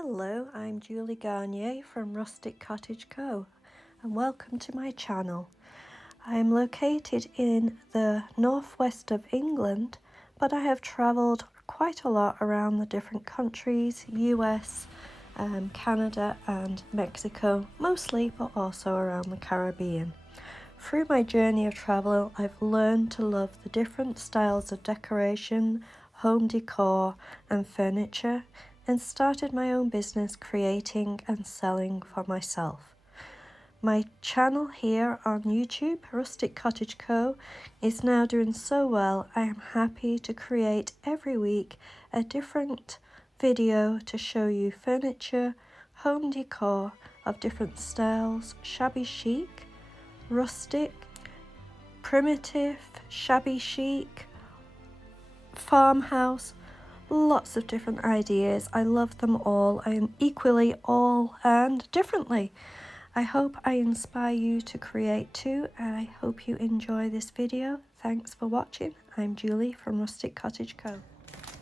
Hello, I'm Julie Garnier from Rustic Cottage Co. and welcome to my channel. I'm located in the northwest of England, but I have travelled quite a lot around the different countries, US, Canada and Mexico mostly, but also around the Caribbean. Through my journey of travel, I've learned to love the different styles of decoration, home decor and furniture, and started my own business creating and selling for myself. My channel here on YouTube, Rustic Cottage Co, is now doing so well. I am happy to create every week a different video to show you furniture, home decor of different styles, shabby chic, rustic, primitive, shabby chic, farmhouse, lots of different ideas. I love them all. I am equally all and differently. I hope I inspire you to create too, and I hope you enjoy this video. Thanks for watching. I'm Julie from Rustic Cottage Co.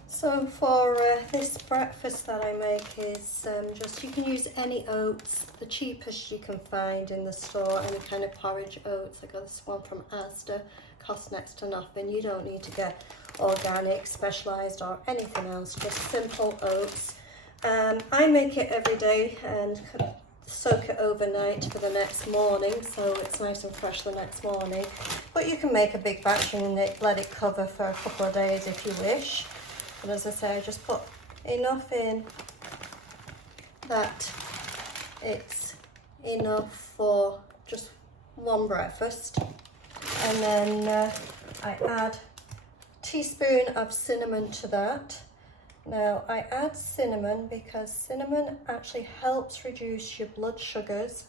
So for this breakfast that I make is just, you can use any oats, the cheapest you can find in the store, any kind of porridge oats. I got this one from Asda, costs next to nothing. You don't need to get organic, specialised or anything else, just simple oats. I make it every day and soak it overnight for the next morning, so it's nice and fresh the next morning. But you can make a big batch and let it cover for a couple of days if you wish. But as I say, I just put enough in that it's enough for just one breakfast. And then I add a teaspoon of cinnamon to that. Now I add cinnamon because cinnamon actually helps reduce your blood sugars.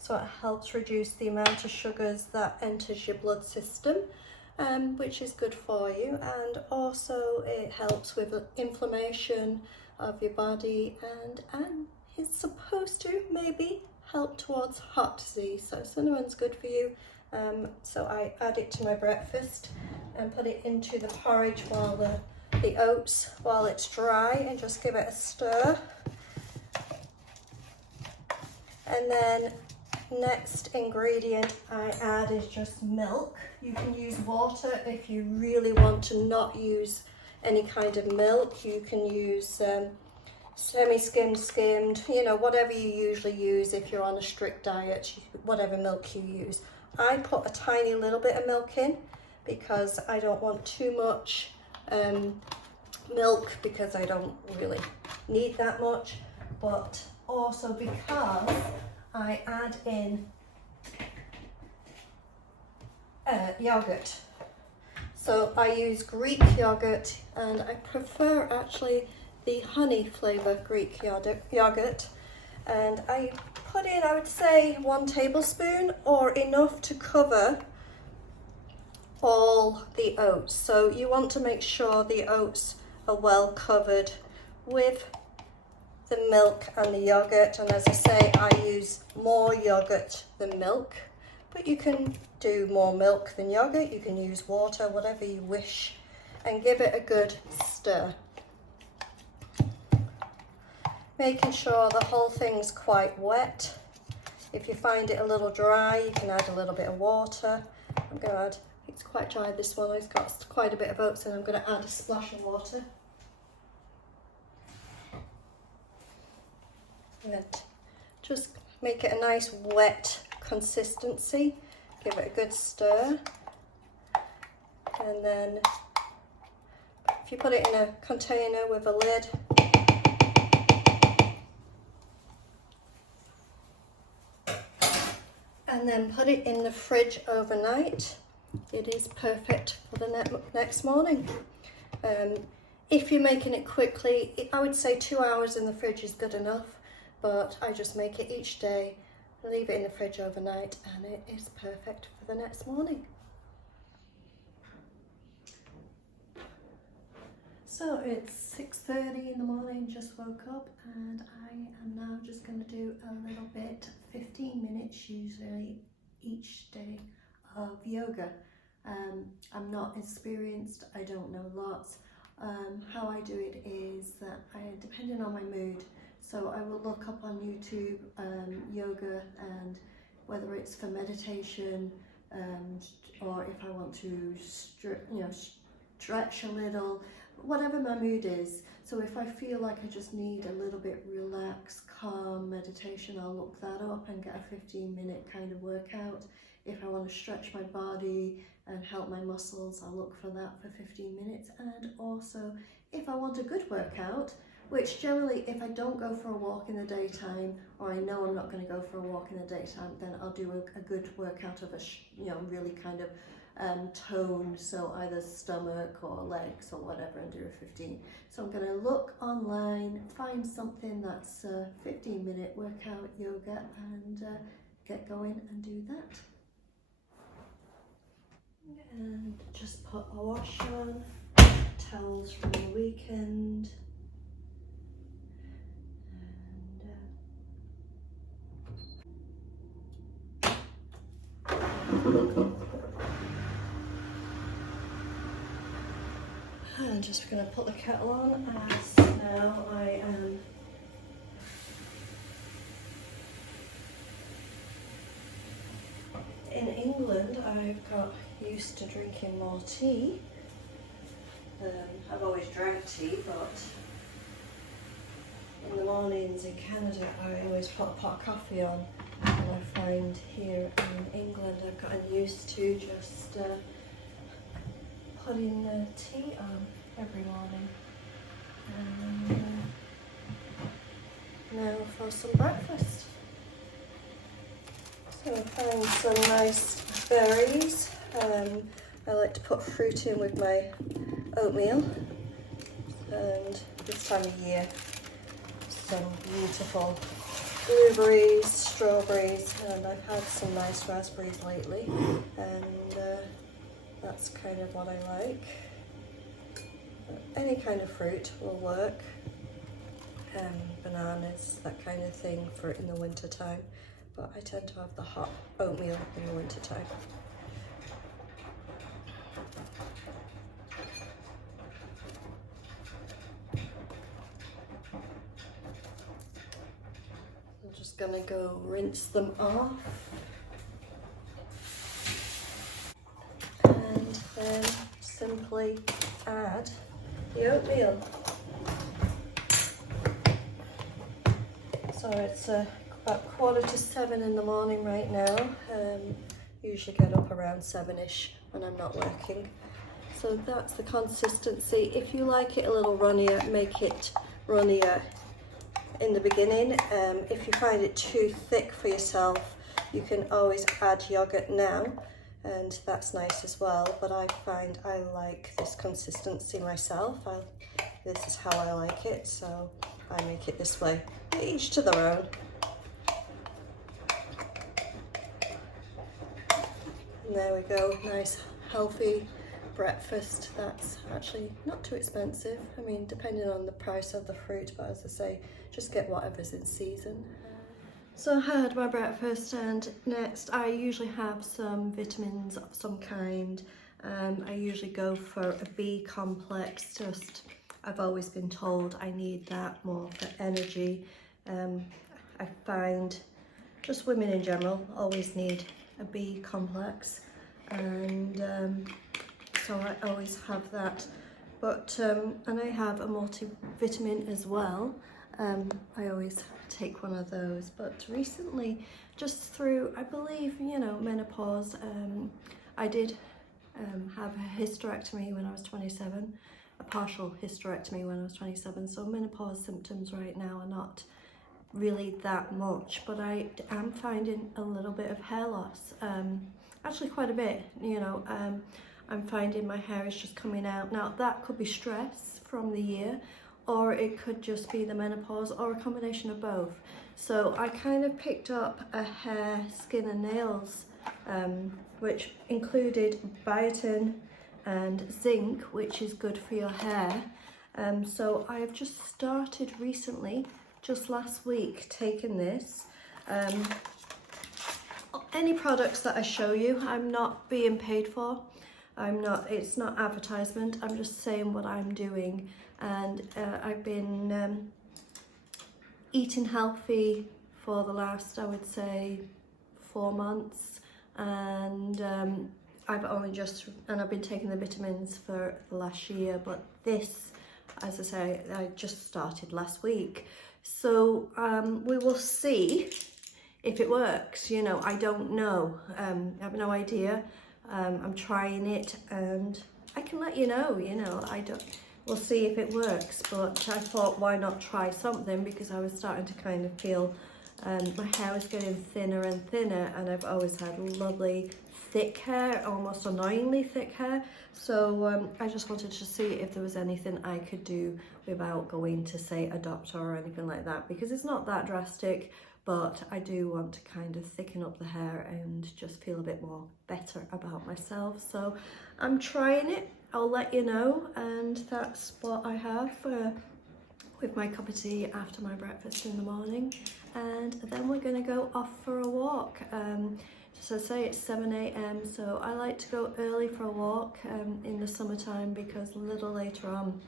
So it helps reduce the amount of sugars that enters your blood system. Which is good for you, and also it helps with inflammation of your body, and it's supposed to maybe help towards heart disease. So cinnamon's good for you. So I add it to my breakfast and put it into the porridge while the oats while it's dry, and just give it a stir. And then next ingredient I add is just milk. You can use water if you really want to not use any kind of milk. You can use semi-skimmed, skimmed, you know, whatever you usually use if you're on a strict diet, whatever milk you use. I put a tiny little bit of milk in because I don't want too much milk, because I don't really need that much, but also because I add in yogurt. So I use Greek yogurt, and I prefer actually the honey flavour Greek yogurt. And I put in, I would say, 1 tablespoon or enough to cover all the oats. So you want to make sure the oats are well covered with the milk and the yogurt. And as I say, I use more yogurt than milk, but you can do more milk than yogurt. You can use water, whatever you wish, and give it a good stir, making sure the whole thing's quite wet. If you find it a little dry, you can add a little bit of water. I'm going to add, it's quite dry, this one, it's got quite a bit of oats, and I'm going to add a splash of water. And just make it a nice wet consistency. Give it a good stir. And then if you put it in a container with a lid, and then put it in the fridge overnight, it is perfect for the next morning. If you're making it quickly, I would say 2 hours in the fridge is good enough, but I just make it each day, leave it in the fridge overnight, and it is perfect for the next morning. So it's 6:30 in the morning, just woke up, and I am now just going to do a little bit, 15 minutes usually each day, of yoga. I'm not experienced, I don't know lots. How I do it is that depending on my mood, So I will look up on YouTube yoga, and whether it's for meditation or if I want to stretch a little, whatever my mood is. So if I feel like I just need a little bit relaxed, calm meditation, I'll look that up and get a 15-minute kind of workout. If I want to stretch my body and help my muscles, I'll look for that for 15 minutes. And also, if I want a good workout, which generally if I don't go for a walk in the daytime, or I know I'm not going to go for a walk in the daytime, then I'll do a good workout of really kind of tone, so either stomach or legs or whatever, and do a 15. So I'm going to look online, find something that's a 15-minute workout yoga, and get going and do that. And just put a wash on, towels from the weekend. I'm just going to put the kettle on, as now I am in England. I've got used to drinking more tea. I've always drank tea, but in the mornings in Canada I always put a pot of coffee on, and I find here in England I've gotten used to just putting tea on every morning. And now for some breakfast. So I found some nice berries. I like to put fruit in with my oatmeal, and this time of year some beautiful blueberries, strawberries, and I've had some nice raspberries lately, and that's kind of what I like. Any kind of fruit will work. Bananas, that kind of thing for in the winter time, but I tend to have the hot oatmeal in the winter time. I'm just gonna go rinse them off, and then simply add the oatmeal. So it's about 6:45 in the morning right now. Usually get up around 7ish when I'm not working. So that's the consistency. If you like it a little runnier, make it runnier in the beginning. If you find it too thick for yourself, you can always add yogurt now, and that's nice as well. But I find I like this consistency myself. This is how I like it, so I make it this way. Each to their own. And there we go, nice healthy breakfast. That's actually not too expensive. I mean, depending on the price of the fruit, but as I say, just get whatever's in season. So I had my breakfast, and next I usually have some vitamins of some kind. I usually go for a B complex. I've always been told I need that more for energy. I find just women in general always need a B complex, and so I always have that. But and I have a multivitamin as well. I always take one of those, but recently, just through, I believe, menopause, I did have a hysterectomy when I was 27, a partial hysterectomy when I was 27, so menopause symptoms right now are not really that much, but I am finding a little bit of hair loss, actually quite a bit. I'm finding my hair is just coming out. Now that could be stress from the year, or it could just be the menopause, or a combination of both. So I kind of picked up a hair, skin and nails, which included biotin and zinc, which is good for your hair. So I have just started recently, just last week, taking this. Any products that I show you, I'm not being paid for. It's not advertisement, I'm just saying what I'm doing. And I've been eating healthy for the last, I would say, 4 months, and I've been taking the vitamins for the last year, but this, as I say, I just started last week. So we will see if it works. You know, I don't know. I have no idea. I'm trying it, and I can let you know. You know, we'll see if it works, but I thought, why not try something, because I was starting to kind of feel my hair was getting thinner and thinner, and I've always had lovely thick hair, almost annoyingly thick hair. So I just wanted to see if there was anything I could do without going to, say, a doctor or anything like that, because it's not that drastic, but I do want to kind of thicken up the hair and just feel a bit more better about myself. So I'm trying it. I'll let you know, and that's what I have with my cup of tea after my breakfast in the morning. And then we're going to go off for a walk. So say it's 7 a.m, so I like to go early for a walk in the summertime, because a little later on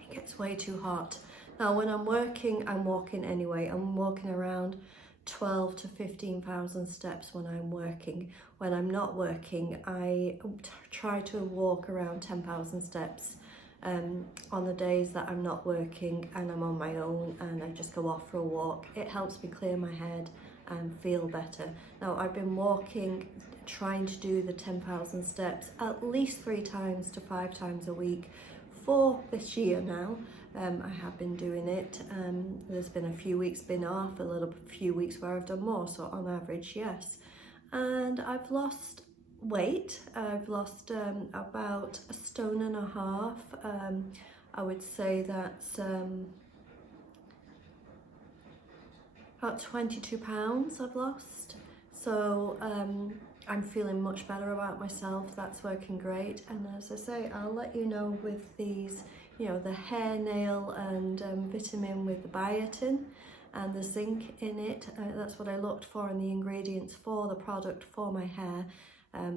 it gets way too hot. Now when I'm working, I'm walking anyway. I'm walking around 12 to 15,000 steps when I'm working. When I'm not working, I try to walk around 10,000 steps on the days that I'm not working and I'm on my own, and I just go off for a walk. It helps me clear my head and feel better. Now I've been walking, trying to do the 10,000 steps at least 3 times to 5 times a week for this year now. I have been doing it. There's been a few weeks been off, few weeks where I've done more, so on average, yes. And I've lost weight. I've lost about 1.5 stone. I would say that's about 22 pounds I've lost. So I'm feeling much better about myself. That's working great. And as I say, I'll let you know with these, you know, the hair, nail and vitamin with the biotin and the zinc in it. That's what I looked for in the ingredients for the product for my hair.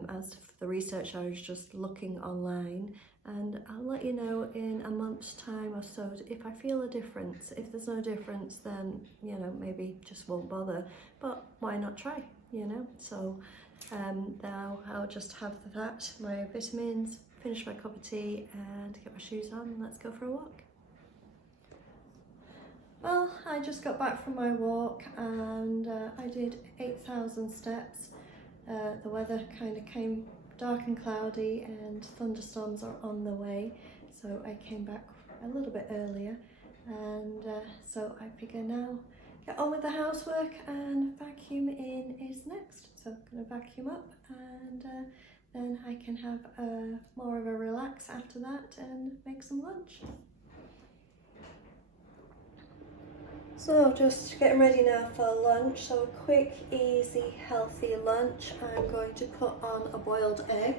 As for the research, I was just looking online, and I'll let you know in a month's time or so if I feel a difference. If there's no difference, then, you know, maybe just won't bother, but why not try, you know? So now I'll just have that, my vitamins, finish my cup of tea and get my shoes on, and let's go for a walk. Well, I just got back from my walk, and I did 8,000 steps. The weather kind of came dark and cloudy, and thunderstorms are on the way, so I came back a little bit earlier, and so I figure now get on with the housework, and vacuum in is next. So I'm going to vacuum up, and then I can have more of a relax after that and make some lunch. So just getting ready now for lunch. So a quick, easy, healthy lunch. I'm going to put on a boiled egg.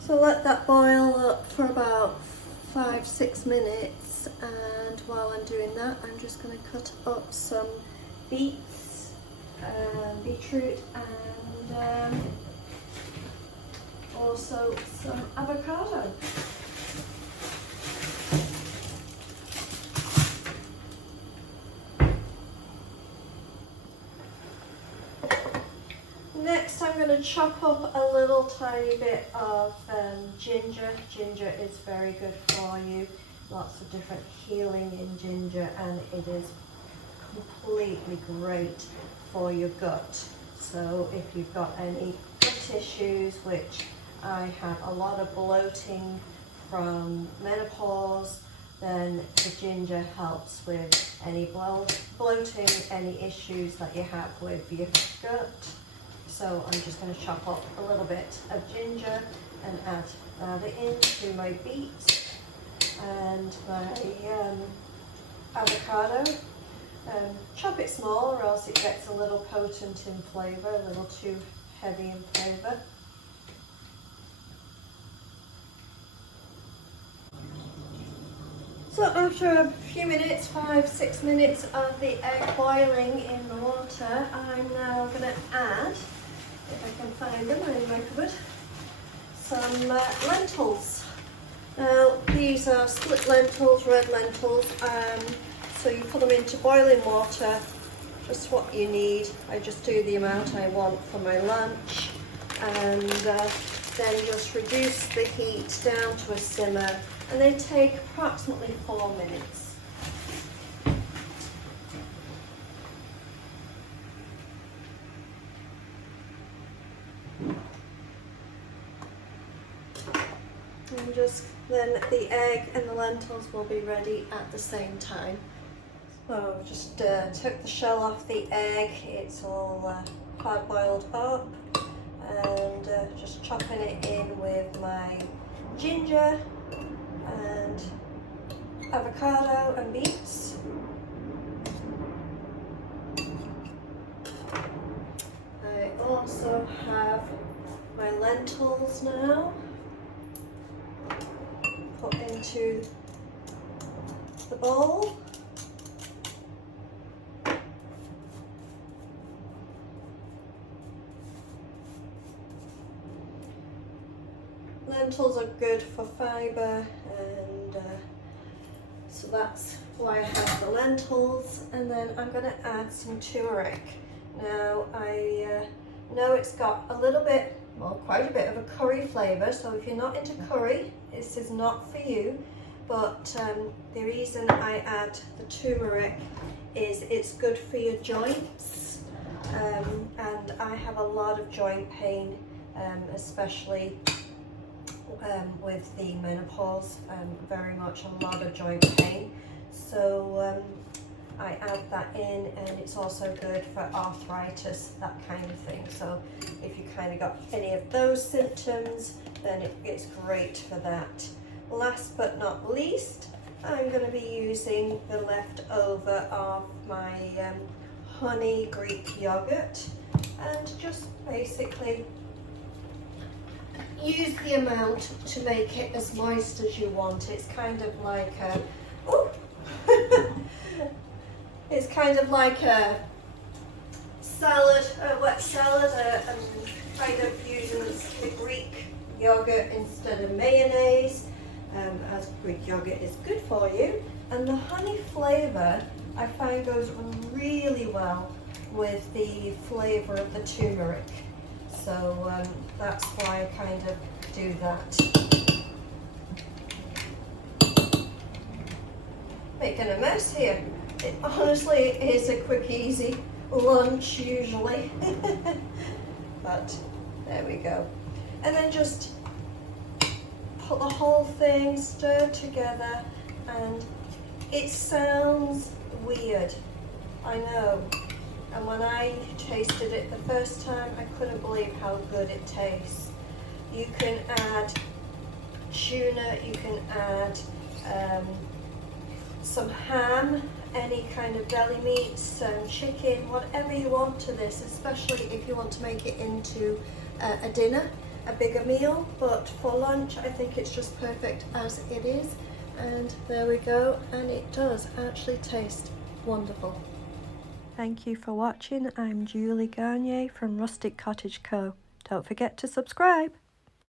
So let that boil up for about 5-6 minutes, and while I'm doing that, I'm just going to cut up some beets, beetroot, and also some avocado. Next, I'm going to chop up a little tiny bit of ginger. Ginger is very good for you. Lots of different healing in ginger, and it is completely great for your gut. So if you've got any gut issues, which I have a lot of bloating from menopause, then the ginger helps with any bloating, any issues that you have with your gut. So I'm just going to chop up a little bit of ginger and add it into my beets and my avocado. Chop it small, or else it gets a little potent in flavour, a little too heavy in flavour. So after a few minutes, 5-6 minutes of the egg boiling in the water, I'm now going to add, if I can find them in my cupboard, some lentils. Now these are split lentils, red lentils, so you put them into boiling water, just what you need. I just do the amount I want for my lunch, and then just reduce the heat down to a simmer, and they take approximately 4 minutes. And just then the egg and the lentils will be ready at the same time. So just took the shell off the egg, it's all hard boiled up, and just chopping it in with my ginger and avocado and beets. I also have my lentils now put into the bowl. Lentils are good for fibre, and so that's why I have the lentils. And then I'm going to add some turmeric. Now I know it's got a little bit, well, quite a bit of a curry flavour, so if you're not into curry, this is not for you. But the reason I add the turmeric is it's good for your joints, and I have a lot of joint pain, especially with the menopause, very much a lot of joint pain. So I add that in, and it's also good for arthritis, that kind of thing. So if you kind of got any of those symptoms, then it's great for that. Last but not least, I'm going to be using the leftover of my honey Greek yogurt, and just basically use the amount to make it as moist as you want. It's kind of like a, it's kind of like a salad, a wet salad, and kind of using the Greek yogurt instead of mayonnaise, as Greek yogurt is good for you. And the honey flavour I find goes really well with the flavour of the turmeric. So that's why I kind of do that. Making a mess here. It honestly is a quick, easy lunch usually. But there we go. And then just put the whole thing, stir together, and it sounds weird, I know. And when I tasted it the first time, I couldn't believe how good it tastes. You can add tuna, you can add some ham, any kind of deli meat, some chicken, whatever you want to this, especially if you want to make it into a dinner, a bigger meal. But for lunch, I think it's just perfect as it is. And there we go, and it does actually taste wonderful. Thank you for watching. I'm Julie Garnier from Rustic Cottage Co. Don't forget to subscribe.